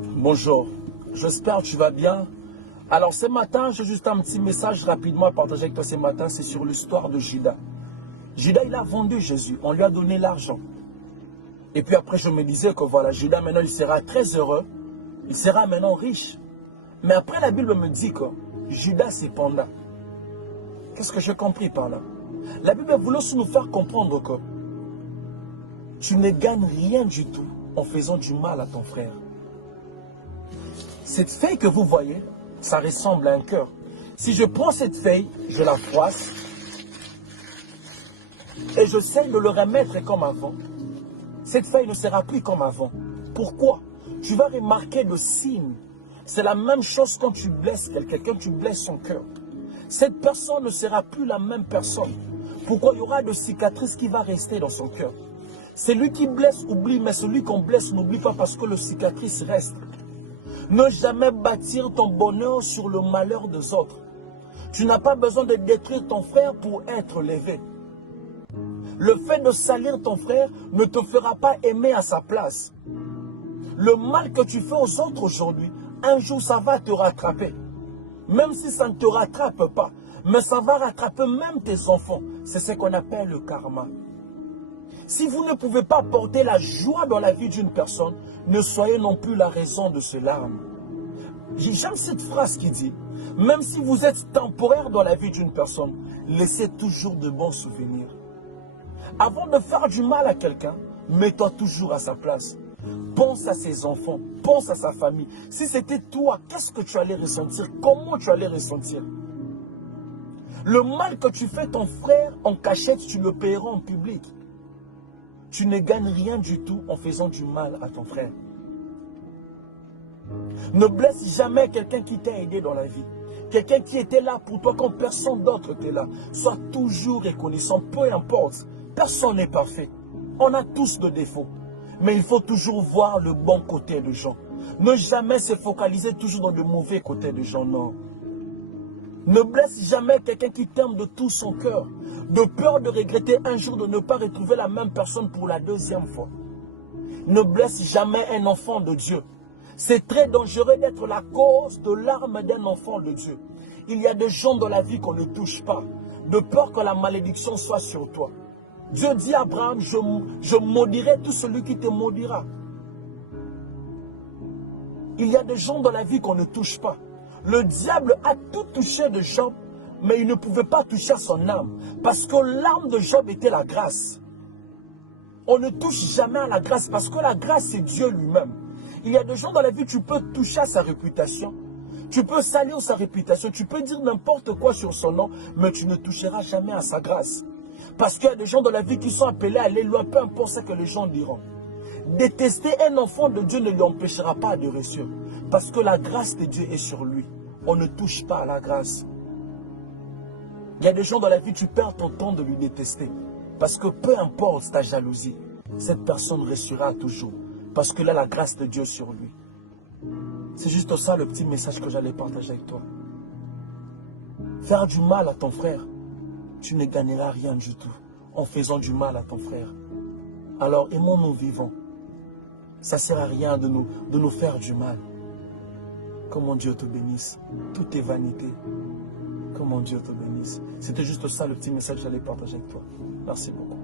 Bonjour, j'espère que tu vas bien. Alors ce matin, j'ai juste un petit message rapidement à partager avec toi ce matin, c'est sur l'histoire de Judas. Judas, il a vendu Jésus, on lui a donné l'argent. Et puis après, je me disais que voilà, Judas maintenant, il sera très heureux, il sera maintenant riche. Mais après, la Bible me dit que Judas cependant, qu'est-ce que j'ai compris par là? La Bible voulait aussi nous faire comprendre que tu ne gagnes rien du tout en faisant du mal à ton frère. Cette feuille que vous voyez, ça ressemble à un cœur. Si je prends cette feuille, je la froisse et j'essaie de le remettre comme avant, cette feuille ne sera plus comme avant. Pourquoi? Tu vas remarquer le signe. C'est la même chose quand tu blesses quelqu'un, tu blesses son cœur. Cette personne ne sera plus la même personne. Pourquoi? Il y aura de cicatrices qui vont rester dans son cœur. Celui qui blesse oublie, mais celui qu'on blesse n'oublie pas parce que le cicatrice reste. Ne jamais bâtir ton bonheur sur le malheur des autres. Tu n'as pas besoin de détruire ton frère pour être levé. Le fait de salir ton frère ne te fera pas aimer à sa place. Le mal que tu fais aux autres aujourd'hui, un jour ça va te rattraper. Même si ça ne te rattrape pas, mais ça va rattraper même tes enfants. C'est ce qu'on appelle le karma. Si vous ne pouvez pas porter la joie dans la vie d'une personne, ne soyez non plus la raison de ce larme. J'aime cette phrase qui dit, même si vous êtes temporaire dans la vie d'une personne, laissez toujours de bons souvenirs. Avant de faire du mal à quelqu'un, mets-toi toujours à sa place. Pense à ses enfants, pense à sa famille. Si c'était toi, qu'est-ce que tu allais ressentir? Comment tu allais ressentir? Le mal que tu fais ton frère en cachette, tu le paieras en public. Tu ne gagnes rien du tout en faisant du mal à ton frère. Ne blesse jamais quelqu'un qui t'a aidé dans la vie. Quelqu'un qui était là pour toi quand personne d'autre était là. Sois toujours reconnaissant, peu importe. Personne n'est parfait. On a tous de défauts. Mais il faut toujours voir le bon côté des gens. Ne jamais se focaliser toujours dans le mauvais côté des gens, non. Ne blesse jamais quelqu'un qui t'aime de tout son cœur. De peur de regretter un jour de ne pas retrouver la même personne pour la deuxième fois. Ne blesse jamais un enfant de Dieu. C'est très dangereux d'être la cause de larmes d'un enfant de Dieu. Il y a des gens dans la vie qu'on ne touche pas, de peur que la malédiction soit sur toi. Dieu dit à Abraham, je maudirai tout celui qui te maudira. Il y a des gens dans la vie qu'on ne touche pas. Le diable a tout touché de Job, mais il ne pouvait pas toucher son âme, parce que l'âme de Job était la grâce. On ne touche jamais à la grâce, parce que la grâce c'est Dieu lui-même. Il y a des gens dans la vie, tu peux toucher à sa réputation, tu peux salir sa réputation, tu peux dire n'importe quoi sur son nom, mais tu ne toucheras jamais à sa grâce. Parce qu'il y a des gens dans la vie qui sont appelés à aller loin, peu importe ce que les gens diront. Détester un enfant de Dieu ne lui empêchera pas de réussir, parce que la grâce de Dieu est sur lui. On ne touche pas à la grâce. Il y a des gens dans la vie, tu perds ton temps de lui détester, parce que peu importe ta jalousie, cette personne réussira toujours. Parce que là, la grâce de Dieu sur lui. C'est juste ça le petit message que j'allais partager avec toi. Faire du mal à ton frère, tu ne gagneras rien du tout en faisant du mal à ton frère. Alors aimons-nous vivants. Ça ne sert à rien de nous faire du mal. Que mon Dieu te bénisse. Tout est vanité. Que mon Dieu te bénisse. C'était juste ça le petit message que j'allais partager avec toi. Merci beaucoup.